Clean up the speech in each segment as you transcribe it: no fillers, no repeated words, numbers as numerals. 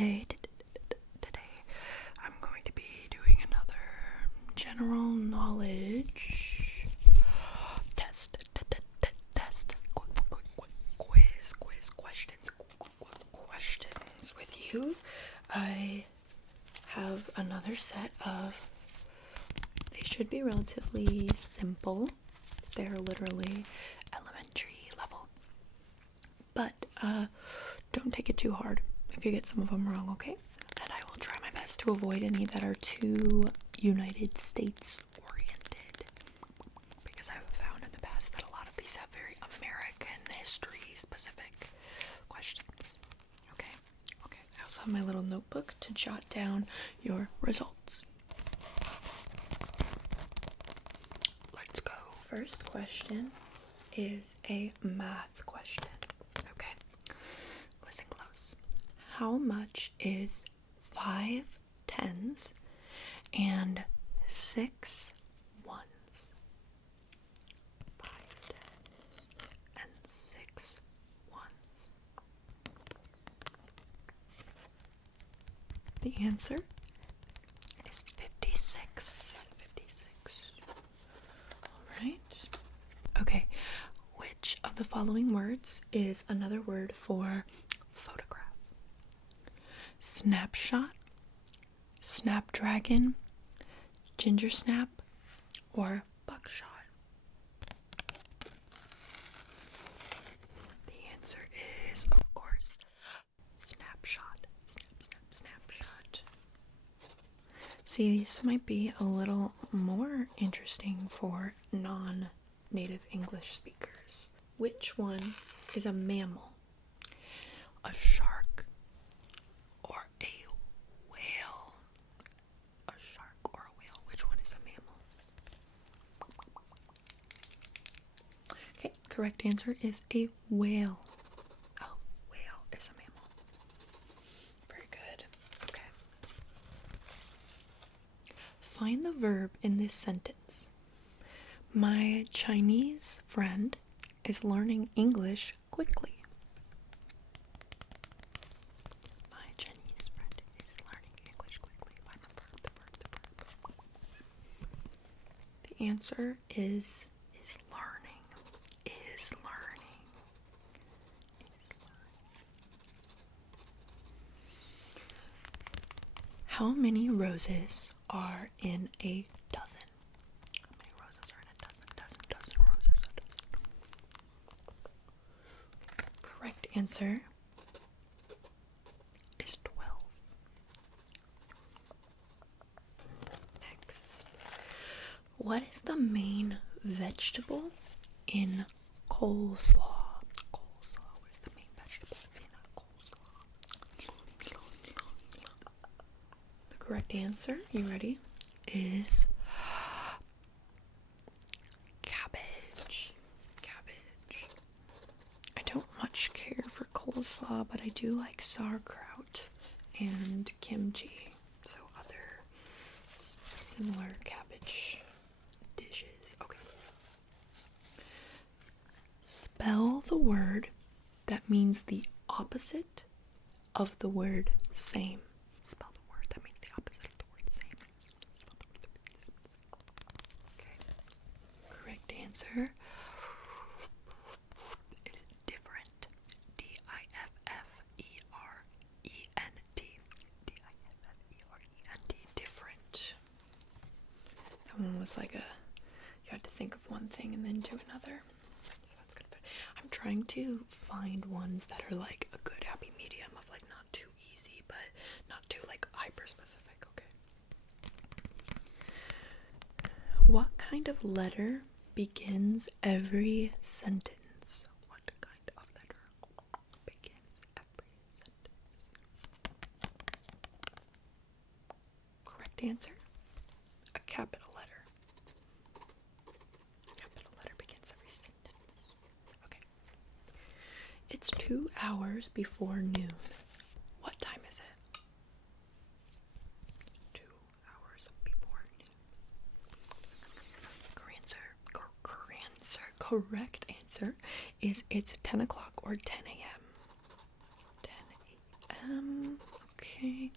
today I'm going to be doing another general knowledge test, questions with you. I have another set of, they should be relatively simple. They're literally elementary level. But don't take it too hard if you get some of them wrong, okay? And I will try my best to avoid any that are too United States oriented, because I've found in the past that a lot of these have very American history specific questions. Okay? I also have my little notebook to jot down your results. Let's go. First question is a math question. Okay, listen close. How much is 5 tens and 6 ones? 5 tens and 6 ones. The answer is 56. 56. All right. Okay. Which of the following words is another word for photograph? Snapshot, snapdragon, ginger snap, or buckshot? The answer is, of course, snapshot. Snapshot. See, this might be a little more interesting for non-native English speakers. Which one is a mammal? A shark or a whale? A shark or a whale? Which one is a mammal? Okay, correct answer is a whale. A whale is a mammal. Very good. Okay. Find the verb in this sentence. My Chinese friend is learning English quickly. My Chinese friend is learning English quickly. Find the verb. The answer is learning. Is learning. How many roses are in a dozen? How many roses are in a dozen? Dozen roses. A dozen. Correct answer is 12. Next. What is the main vegetable in coleslaw? Coleslaw. What is the main vegetable in a coleslaw? The correct answer, you ready, is cabbage. I don't much care for coleslaw, but I do like sauerkraut and kimchi, so other similar cabbage dishes. Okay. Spell the word that means the opposite of the word same. Spell the word that means the opposite of the word same. Okay. Correct answer is different. D-I-F-F-E-R-E-N-T. D-I-F-F-E-R-E-N-T. Different. That one was like you had to think of one thing and then do another. So that's good. But I'm trying to find ones that are like a good happy medium of like not too easy, but not too like hyper specific. Okay. What kind of letter begins every sentence? What kind of letter begins every sentence? Correct answer, a capital letter. Capital letter begins every sentence. Okay. It's 2 hours before noon. What time is it? 2 hours before noon. Correct answer is it's 10 o'clock or 10 a.m. 10 a.m. Okay. Okay.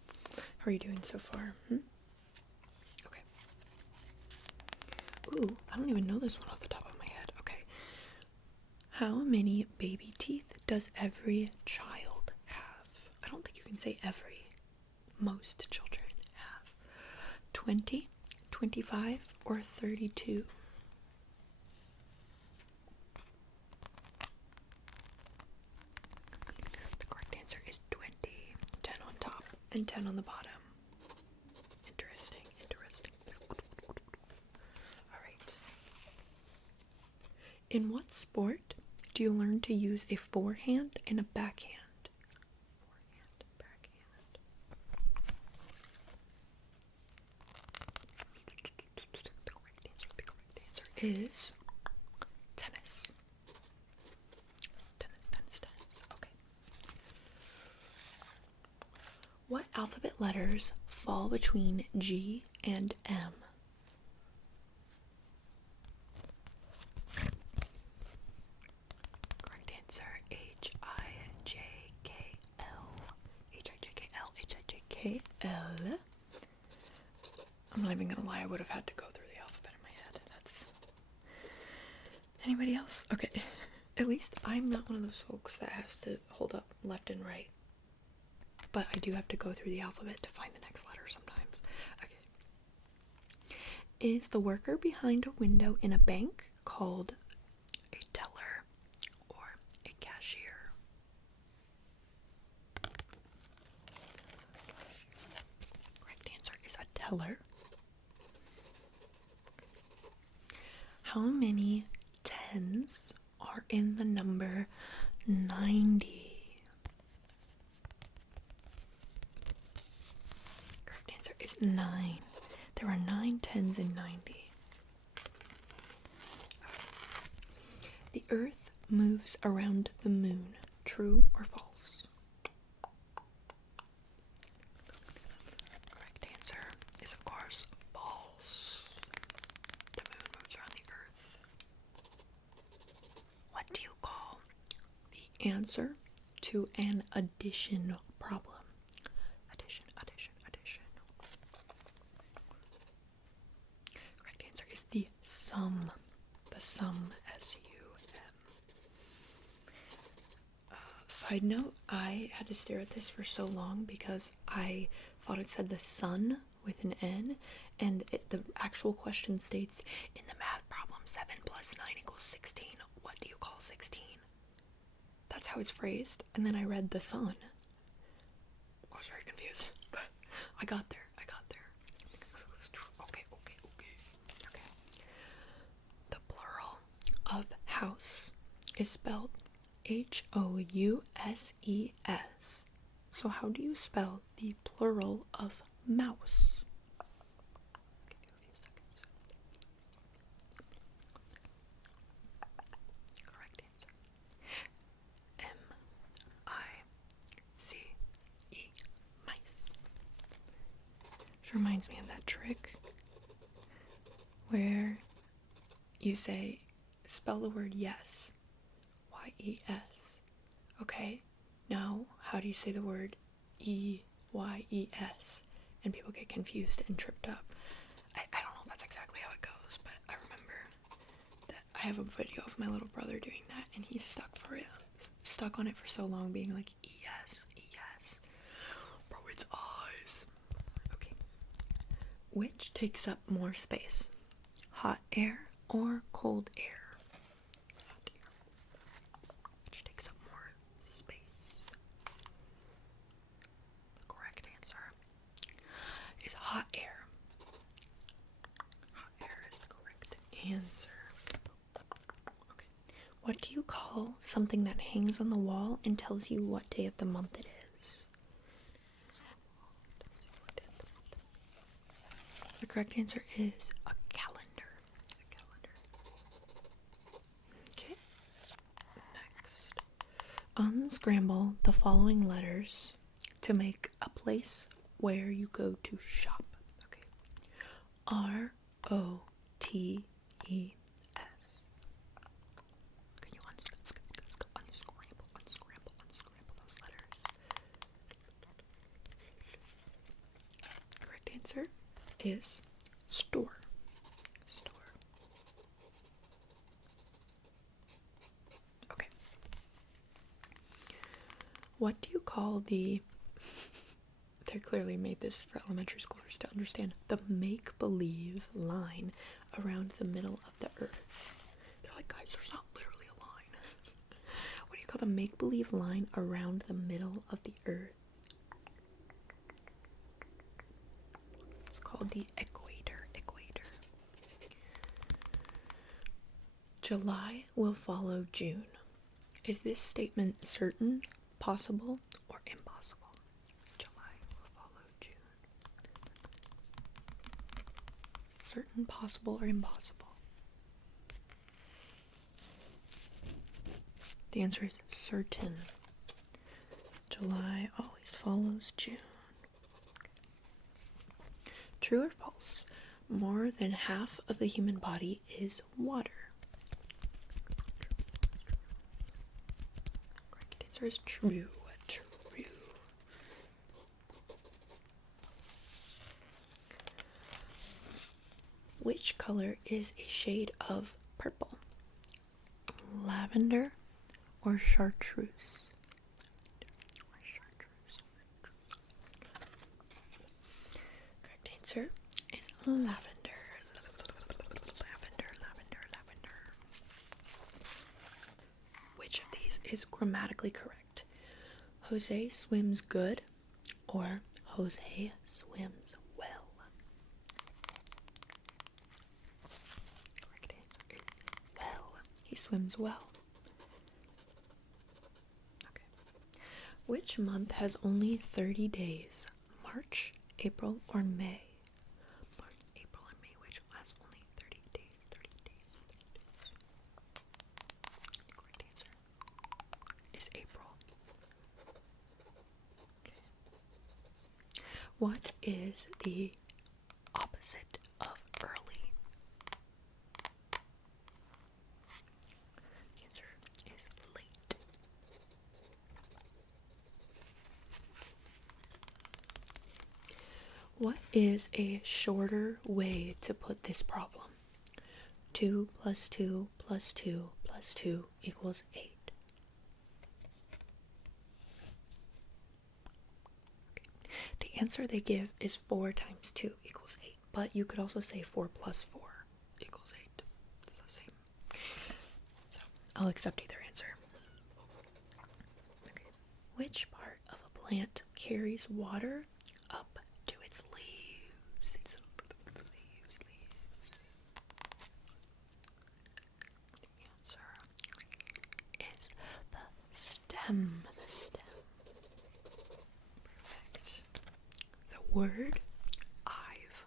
How are you doing so far? Okay. Ooh, I don't even know this one off the top of my head. Okay. How many baby teeth does every child have? I don't think you can say every. Most children have 20, 25, or 32. The correct answer is 20. 10 on top and 10 on the bottom. Interesting. Alright. In what sport do you learn to use a forehand and a backhand? Forehand, backhand. The correct answer is tennis. Tennis. Okay. What alphabet letters fall between G and M? Correct answer, H-I-J-K-L. H-I-J-K-L. H-I-J-K-L. I'm not even gonna lie, I would have had to go through the alphabet in my head. That's... Anybody else? Okay. At least I'm not one of those folks that has to hold up left and right. But I do have to go through the alphabet to find the next letter sometimes. Okay. Is the worker behind a window in a bank called a teller or a cashier? Correct answer is a teller. How many tens are in the number 90? Correct answer is 9. There are 9 tens in 90. The Earth moves around the moon. True or false? Correct answer is, of course, false. The moon moves around the Earth. What do you call the answer to an addition problem? Addition. Correct answer is the sum. The sum, S-U-M. Side note, I had to stare at this for so long because I thought it said the sun with an N, and the actual question states, in the math problem 7 plus 9 equals 16, what do you call 16? That's how it's phrased, and then I read the sun. I was very confused, but I got there. Okay. The plural of house is spelled H-O-U-S-E-S. So how do you spell the plural of mouse? I'll give you a few seconds. Correct answer. M-I-C-E. Mice. Which reminds me of that trick where you say, spell the word yes. Y-E-S. Okay, now how do you say the word E-Y-E-S? And people get confused and tripped up. I don't know if that's exactly how it goes, but I remember that I have a video of my little brother doing that, and he's stuck on it for so long, being like, E-S. Bro, it's eyes. Okay. Which takes up more space? Hot air or cold air? Hot air. Which takes up more space? The correct answer is hot air. Hot air is the correct answer. Okay. What do you call something that hangs on the wall and tells you what day of the month it is? The correct answer is a calendar. Okay. Next. Unscramble the following letters to make a place where you go to shop. Okay. R-O-T-E-S. Can you unscramble those letters? is store. Store. Okay. What do you call the... They clearly made this for elementary schoolers to understand. The make-believe line around the middle of the earth. They're like, guys, there's not literally a line. What do you call the make-believe line around the middle of the earth? It's called the equator. Equator. July will follow June. Is this statement certain, possible, or impossible? July will follow June. Certain, possible, or impossible? The answer is certain. July always follows June. True or false? More than half of the human body is water. Correct answer is true. True. Which color is a shade of purple? Lavender or chartreuse? Correct answer is lavender. Lavender. Which of these is grammatically correct? Jose swims good or Jose swims well? Correct answer is well. He swims well. Okay. Which month has only 30 days? March, April, or May? March, April, or May, which has only 30 days. 30 days. The correct answer is April. Okay. What is the opposite of early? The answer is late. What is a shorter way to put this problem? 2 plus 2 plus 2 plus 2 equals 8. Okay. The answer they give is 4 times 2 equals 8, but you could also say 4 plus 4 equals 8. It's the same. So I'll accept either answer. Okay. Which part of a plant carries water up to its leaves? Its leaves. The answer is the stem. The stem. Perfect. The word I've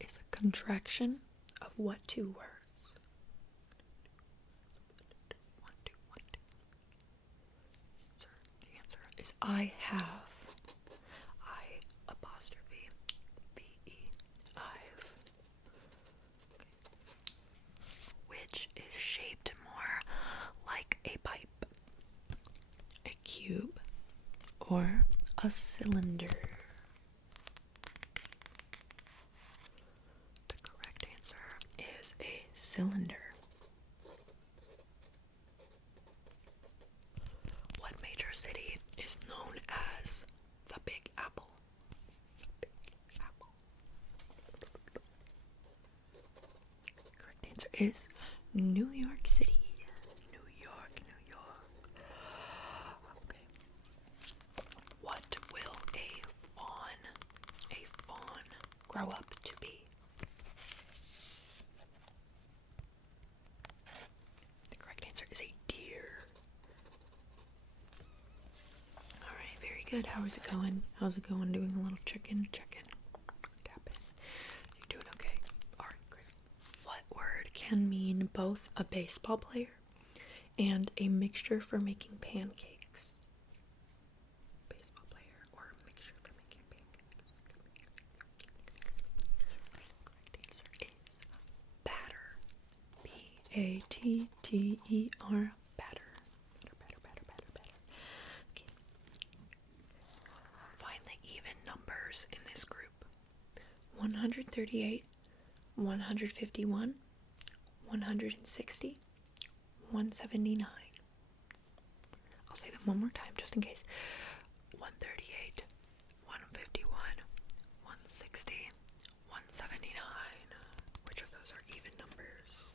is a contraction of what two words? One, two. The answer is I have. I apostrophe B-E. I've. Okay. Which is shaped more like a pipe, a cube, or a cylinder? The correct answer is a cylinder. What major city is known as the Big Apple? Big Apple. Correct answer is New York City. New York. Okay. What will a fawn grow up to be? The correct answer is a deer. Alright, very good. How's it going? Doing a little check-in. Tap in. You doing okay? Alright, great. What word can mean both a baseball player and a mixture for making pancakes? Baseball player or a mixture for making pancakes? Correct answer is batter. B-A-T-T-E-R. Batter. Okay. Find the even numbers 138, 151, 160, 179. I'll say them one more time just in case. 138, 151, 160, 179. Which of those are even numbers?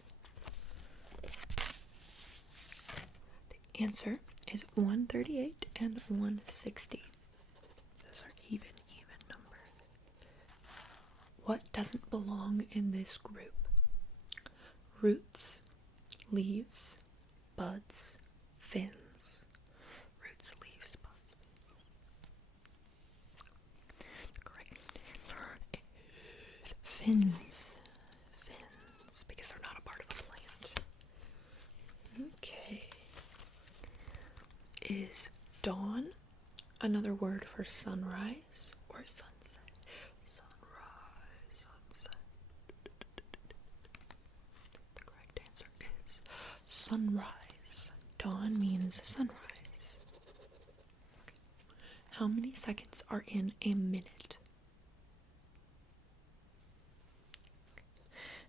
The answer is 138 and 160. Those are even numbers. What doesn't belong in this group? Roots, leaves, buds, fins. Roots, leaves, buds, fins. The correct answer is fins. Fins, because they're not a part of a plant. Okay. Is dawn another word for sunrise or sunset? Sunrise, sunset. The correct answer is sunrise. Dawn means sunrise. Okay. How many seconds are in a minute?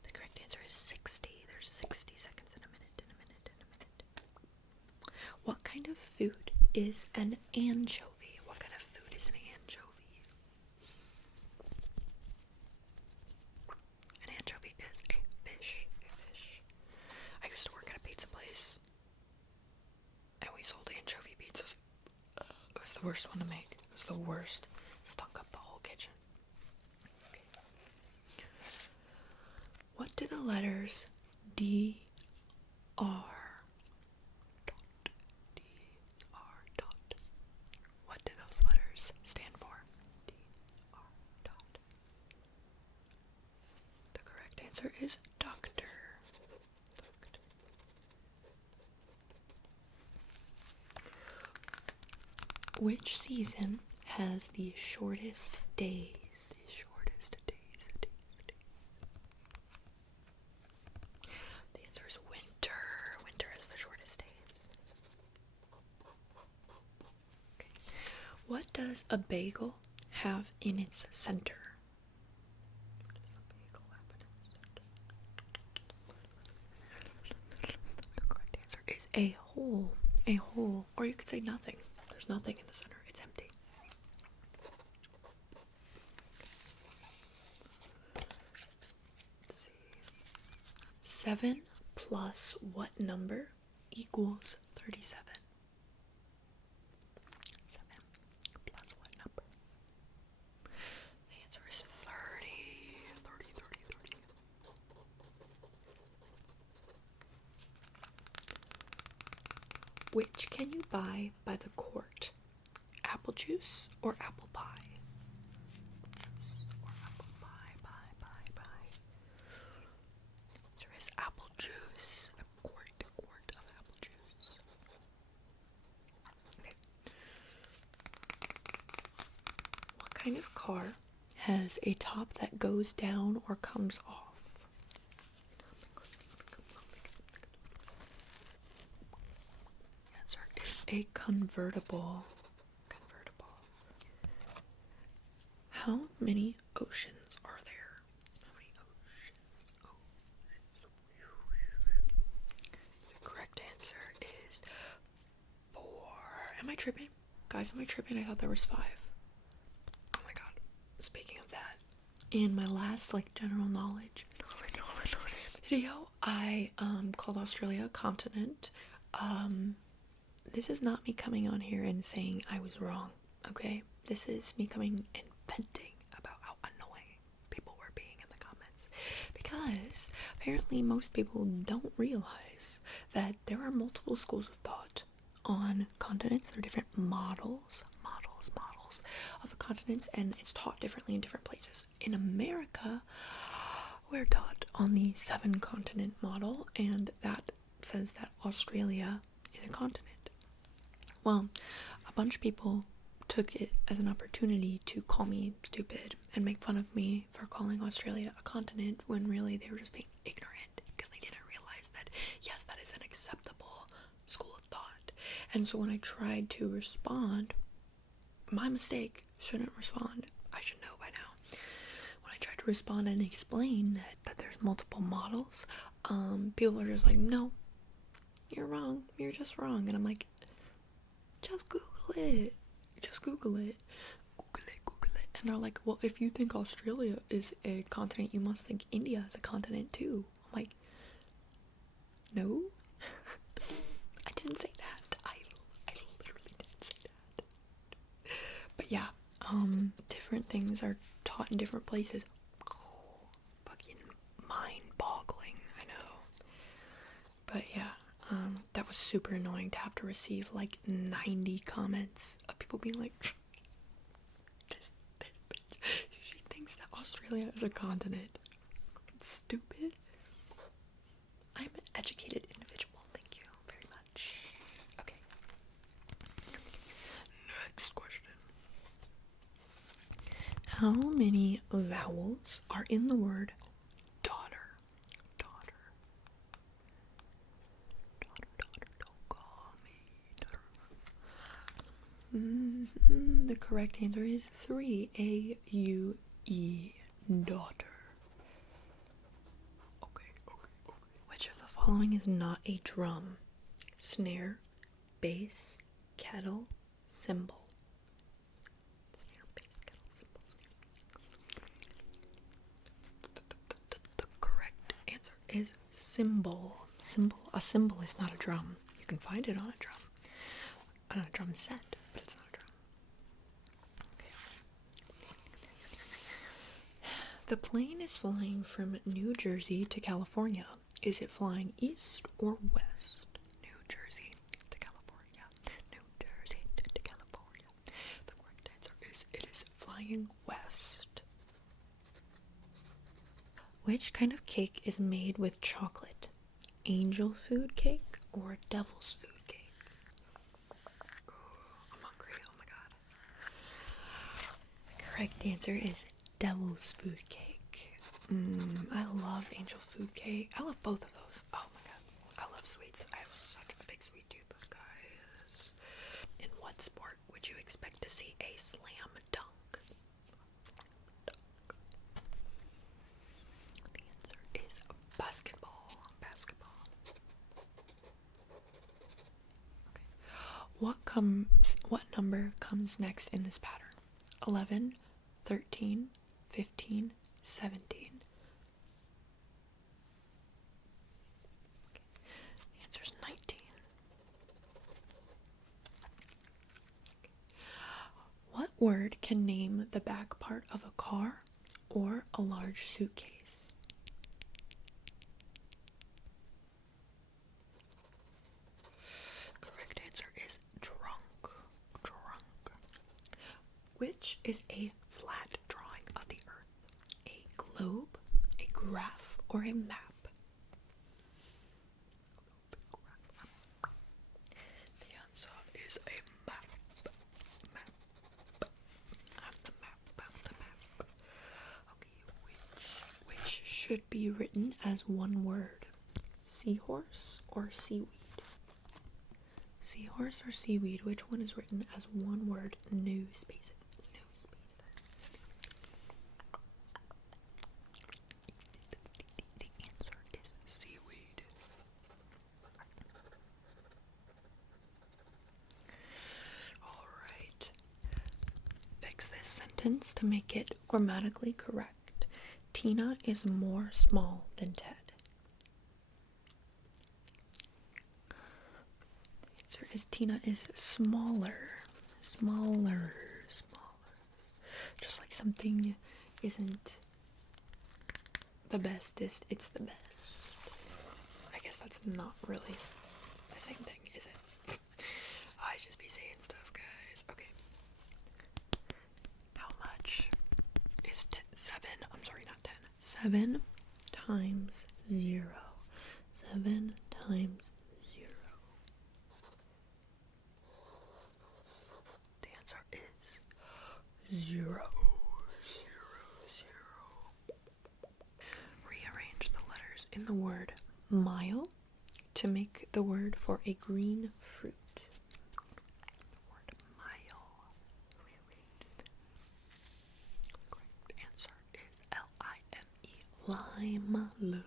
The correct answer is 60. There's 60 seconds in a minute, What kind of food is an anchovy? What kind of food is an anchovy? An anchovy is a fish. I used to work at a pizza place, and we sold anchovy pizzas. It was the worst one to make. It was the worst. Stunk up the whole kitchen. Okay. What do the letters D, R, what do those letters stand for? D, R, dot. The correct answer is doctor. Which season has the shortest days? The answer is winter. Winter has the shortest days. Okay. What does a bagel have in its center? The correct answer is a hole. A hole. Or you could say nothing. There's nothing in the center. It's empty. Let's see. 7 plus what number equals 37? 7 plus what number? The answer is 30. 30. Which can you buy by the quart? Apple juice or apple pie? Juice or apple pie, pie. There is apple juice. A quart of apple juice. Okay. What kind of car has a top that goes down or comes off? The answer is a convertible. How many oceans are there? How many oceans? The correct answer is 4. Am I tripping? Guys, am I tripping? I thought there was 5. Oh my god. Speaking of that, in my last general knowledge video, I called Australia a continent. This is not me coming on here and saying I was wrong, okay? This is me coming and venting about how annoying people were being in the comments, because apparently most people don't realize that there are multiple schools of thought on continents. There are different models of continents, and it's taught differently in different places. In America, we're taught on the 7 continent model, and that says that Australia is a continent. Well, a bunch of people took it as an opportunity to call me stupid and make fun of me for calling Australia a continent, when really they were just being ignorant, because they didn't realize that, yes, that is an acceptable school of thought. And so when I tried to respond, my mistake, shouldn't respond, I should know by now. When I tried to respond and explain that there's multiple models, people are just like, no, you're wrong. You're just wrong. And I'm like, just Google it. Just Google it. Google it. Google it. And they're like, well, if you think Australia is a continent, you must think India is a continent too. I'm like, no. I didn't say that. I literally didn't say that. But yeah, different things are taught in different places. Fucking mind-boggling, I know. But yeah, that was super annoying to have to receive like 90 comments of people being like, this bitch, she thinks that Australia is a continent. It's stupid. I'm an educated individual, thank you very much. Okay. Next question. How many vowels are in the word daughter? Daughter. Daughter, don't call me daughter. The correct answer is 3. A-U-E. Daughter. Okay. Which of the following is not a drum? Snare, bass, kettle, cymbal. Snare, bass, kettle, cymbal, snare. The correct answer is cymbal. A cymbal is not a drum. You can find it on a drum. On a drum set, but it's not a drum. Okay. The plane is flying from New Jersey to California. Is it flying east or west? New Jersey to California. New Jersey to California. The correct answer is it is flying west. Which kind of cake is made with chocolate? Angel food cake or devil's food cake? Ooh, I'm hungry. Oh my god. The correct answer is devil's food cake. I love angel food cake. I love both of those. Oh my god. I love sweets. I have such a big sweet tooth, guys. In what sport would you expect to see a slam dunk? The answer is basketball. Basketball. Okay. What number comes next in this pattern? 11, 13, 15, 17. Okay. The answer is 19. Okay. What word can name the back part of a car or a large suitcase? Correct answer is trunk. Trunk. Which is a flat drawing of the earth? A globe, a graph, or a map? The answer is a map. Map. I'm the map. Okay, which should be written as one word? Seahorse or seaweed? Seahorse or seaweed? Which one is written as one word? No spaces. No spaces. The answer is seaweed. Alright. Fix this sentence to make it grammatically correct. Tina is more small than Ted. The answer is Tina is smaller. Smaller. Just like something isn't the bestest, it's the best. I guess that's not really the same thing, is it? I just be saying stuff, guys. Okay. How much is 7? I'm sorry, not 10. 7 times 0. 7 times 0. The answer is 0. Rearrange the letters in the word mile to make the word for a green fruit. The word mile. The correct answer is L-I-L-E. Lime. Lime.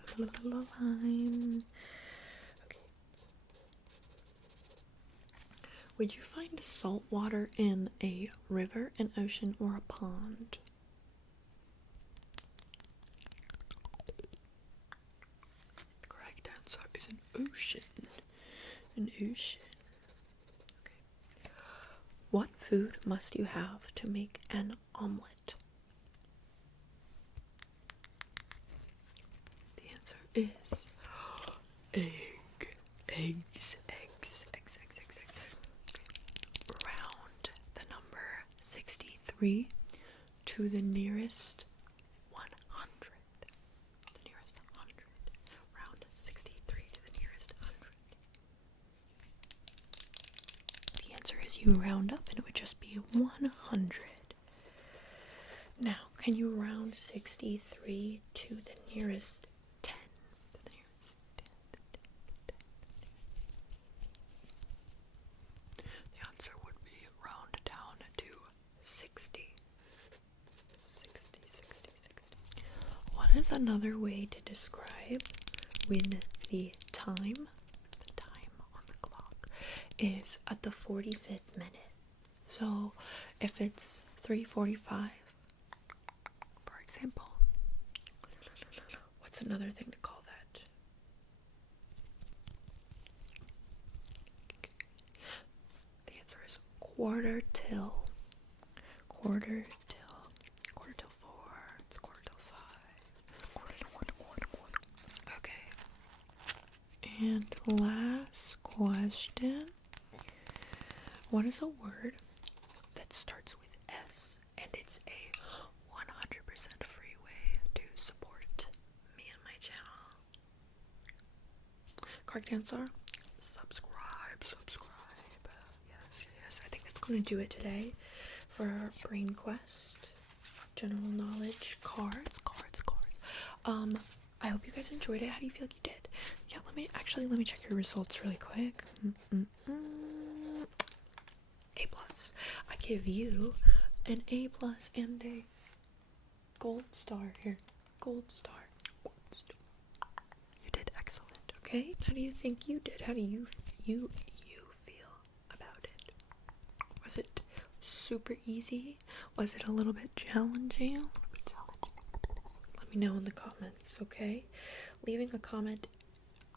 Okay. Would you find salt water in a river, an ocean, or a pond? The correct answer is an ocean. An ocean. Okay. What food must you have to make an omelet? The answer is egg. Eggs. Round the number 63 to the nearest 100. The nearest 100. Round 63 to the nearest 100. The answer is you round up and it would just be 100. Now, can you round 63 to the nearest 10? To the nearest 10. The answer would be round down to 60. 60. What is another way to describe when the time on the clock is at the 45th minute? So if it's 3:45, for example, what's another thing to call that? The answer is quarter till 4, it's quarter till 5, okay. And last question, what is a word that starts with S and it's a 100% free way to support me and my channel? Correct answer, subscribe. Yes, I think that's going to do it today for our brain quest, general knowledge, cards. I hope you guys enjoyed it. How do you feel like you did? Yeah, let me check your results really quick. A+. I give you an A+ and a gold star here. Gold star. You did excellent, okay? How do you think you did? How do you feel about it? Was it super easy? Was it a little bit challenging? Let me know in the comments, okay? Leaving a comment,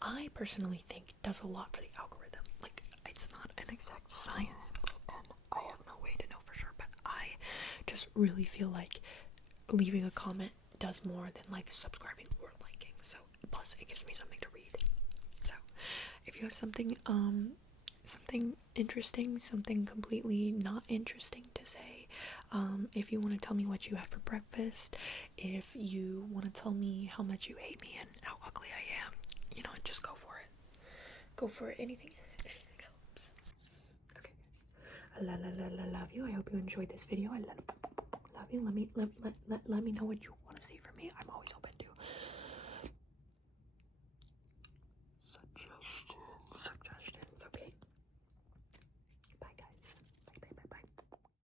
I personally think, does a lot for the algorithm. Like, it's not an exact science, and I have no way to know for sure, but I just really feel like leaving a comment does more than, like, subscribing or liking. So, plus, it gives me something to read. So, if you have something interesting, something completely not interesting to say, if you want to tell me what you had for breakfast, if you want to tell me how much you hate me and how ugly I am, just go for it. Anything helps. Okay, I love you. I hope you enjoyed this video. I love you. Let me know what you want to see from me. I'm always open to suggestions.